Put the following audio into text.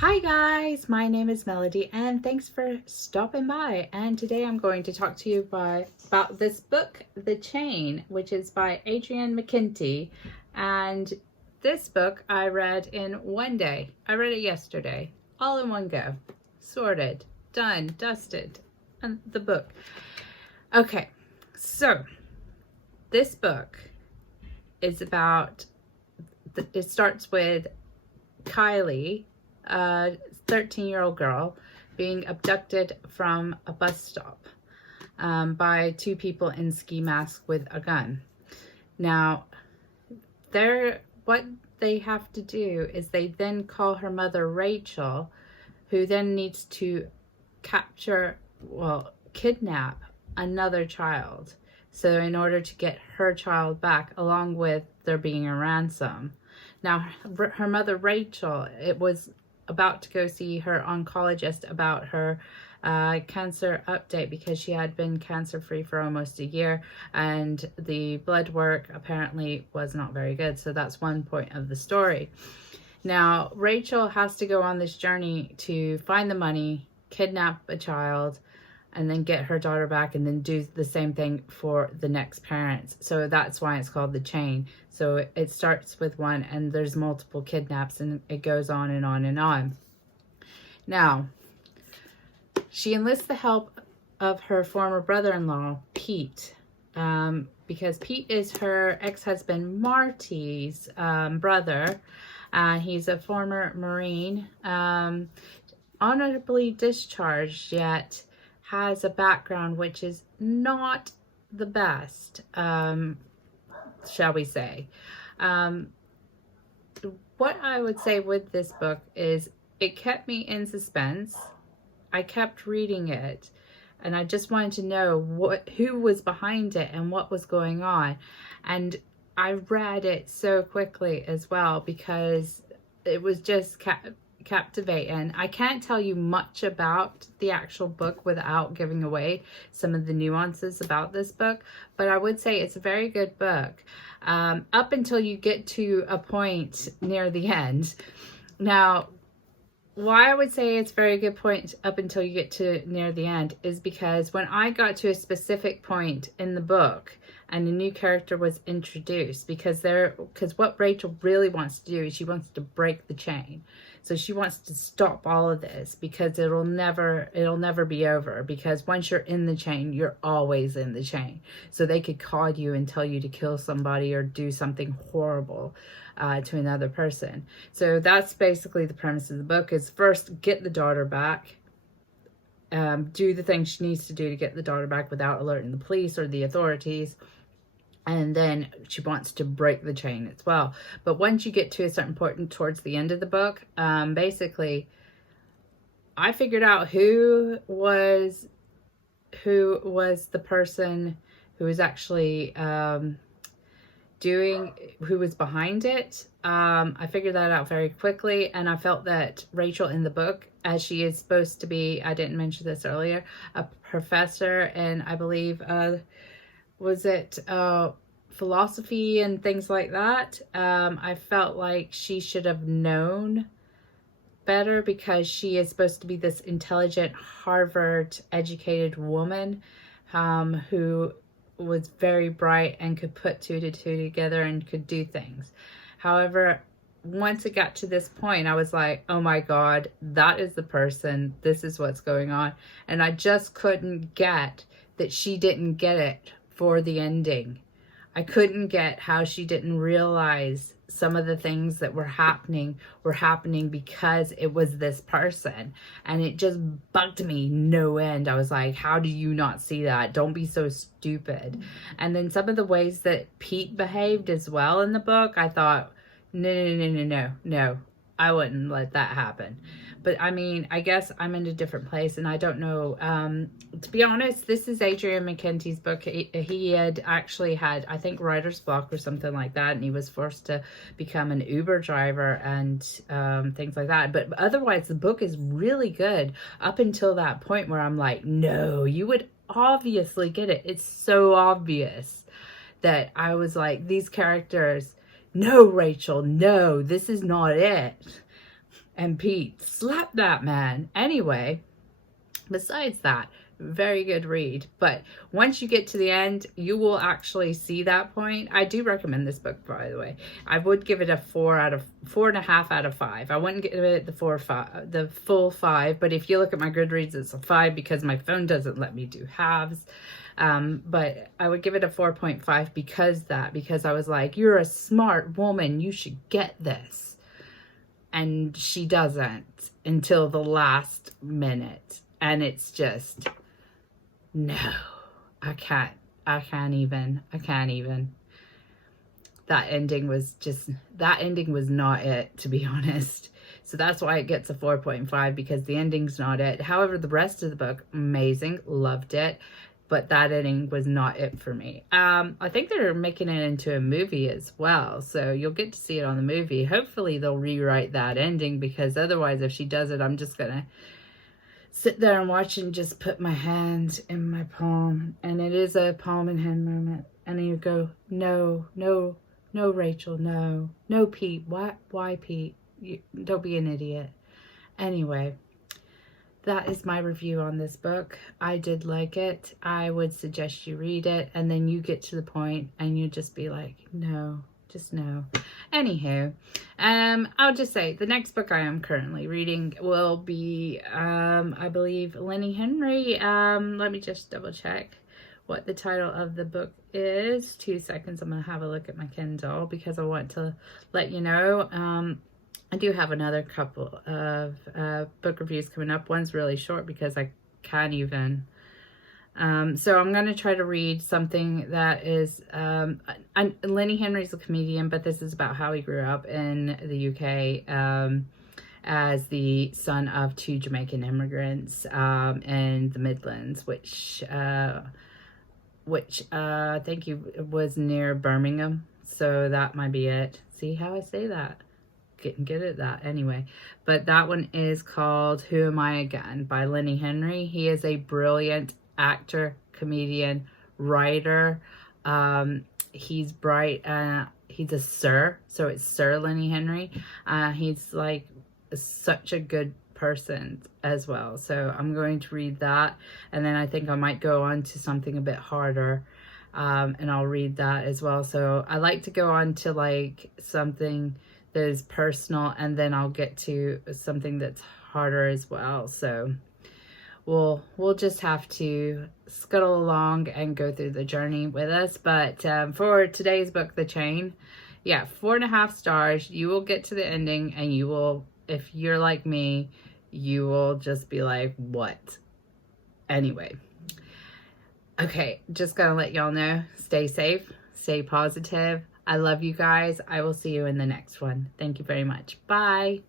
Hi guys, my name is Melody and thanks for stopping by. And today I'm going to talk to you about this book, The Chain, which is by Adrian McKinty. And this book I read in one day. I read it yesterday, all in one go. Sorted, done, dusted, and the book. Okay, so this book is about, it starts with Kylie, a 13-year-old girl, being abducted from a bus stop by two people in ski masks with a gun. Now, what they have to do is they then call her mother Rachel, who then needs to kidnap another child. So in order to get her child back, along with there being a ransom. Now, her mother Rachel, it was about to go see her oncologist about her cancer update because she had been cancer-free for almost a year and the blood work apparently was not very good. So that's one point of the story. Now, Rachel has to go on this journey to find the money, kidnap a child, and then get her daughter back, and then do the same thing for the next parents. So that's why it's called The Chain. So it starts with one and there's multiple kidnaps and it goes on and on and on. Now, she enlists the help of her former brother-in-law, Pete, because Pete is her ex-husband Marty's brother. He's a former Marine, honorably discharged, yet has a background which is not the best, shall we say. What I would say with this book is it kept me in suspense. I kept reading it and I just wanted to know who was behind it and what was going on. And I read it so quickly as well because it was just captivating. I can't tell you much about the actual book without giving away some of the nuances about this book, but I would say it's a very good book up until you get to a point near the end. Now, why I would say it's a very good point up until you get to near the end is because when I got to a specific point in the book and a new character was introduced, because what Rachel really wants to do is she wants to break the chain. So she wants to stop all of this because it'll never be over, because once you're in the chain, you're always in the chain. So they could call you and tell you to kill somebody or do something horrible to another person. So that's basically the premise of the book, is first get the daughter back, do the things she needs to do to get the daughter back without alerting the police or the authorities. And then she wants to break the chain as well. But once you get to a certain point towards the end of the book, basically, I figured out who was the person who was actually who was behind it. I figured that out very quickly, and I felt that Rachel in the book, as she is supposed to be, I didn't mention this earlier, a professor, and I believe philosophy and things like that. I felt like she should have known better, because she is supposed to be this intelligent, Harvard educated woman who was very bright and could put two to two together and could do things. However, once it got to this point, I was like, oh my God, that is the person. This is what's going on. And I just couldn't get that she didn't get it for the ending. I couldn't get how she didn't realize some of the things that were happening because it was this person. And it just bugged me no end. I was like, how do you not see that? Don't be so stupid. And then some of the ways that Pete behaved as well in the book, I thought, no, I wouldn't let that happen. But I mean, I guess I'm in a different place and I don't know. To be honest, this is Adrian McKinty's book. He had actually had, I think, writer's block or something like that. And he was forced to become an Uber driver and things like that. But otherwise, the book is really good up until that point where I'm like, no, you would obviously get it. It's so obvious that I was like, these characters, no, Rachel, no, this is not it. And Pete, slap that man. Anyway, besides that, very good read. But once you get to the end, you will actually see that point. I do recommend this book, by the way. I would give it a 4.5 out of 5. I wouldn't give it the full 5, but if you look at my Goodreads, it's a 5 because my phone doesn't let me do halves. But I would give it a 4.5 because I was like, you're a smart woman, you should get this. And she doesn't until the last minute. And it's just, no, I can't even. That ending was not it, to be honest. So that's why it gets a 4.5, because the ending's not it. However, the rest of the book, amazing, loved it. But that ending was not it for me. I think they're making it into a movie as well. So you'll get to see it on the movie. Hopefully they'll rewrite that ending, because otherwise if she does it, I'm just going to sit there and watch and just put my hand in my palm. And it is a palm and hand moment. And then you go, no, Rachel, no, Pete. Why Pete? Don't be an idiot. Anyway, that is my review on this book. I did like it. I would suggest you read it, and then you get to the point and you just be like, no, just no. Anywho, I'll just say the next book I am currently reading will be, I believe, Lenny Henry. Let me just double check what the title of the book is. 2 seconds. I'm going to have a look at my Kindle because I want to let you know. I do have another couple of book reviews coming up. One's really short because I can't even. So I'm going to try to read something that is, Lenny Henry's a comedian, but this is about how he grew up in the UK as the son of 2 Jamaican immigrants in the Midlands, which I think he was near Birmingham. So that might be it. See how I say that? Getting good at that anyway. But that one is called Who Am I Again by Lenny Henry. He is a brilliant actor, comedian, writer. He's bright. He's a Sir, so it's Sir Lenny Henry. He's like such a good person as well. So I'm going to read that, and then I think I might go on to something a bit harder, and I'll read that as well. So I like to go on to like something that is personal, and then I'll get to something that's harder as well. So we'll just have to scuttle along and go through the journey with us. But for today's book, The Chain, yeah, 4.5 stars. You will get to the ending, and you will, if you're like me, you will just be like, what? Anyway, okay, just gonna let y'all know, stay safe, stay positive. I love you guys. I will see you in the next one. Thank you very much. Bye.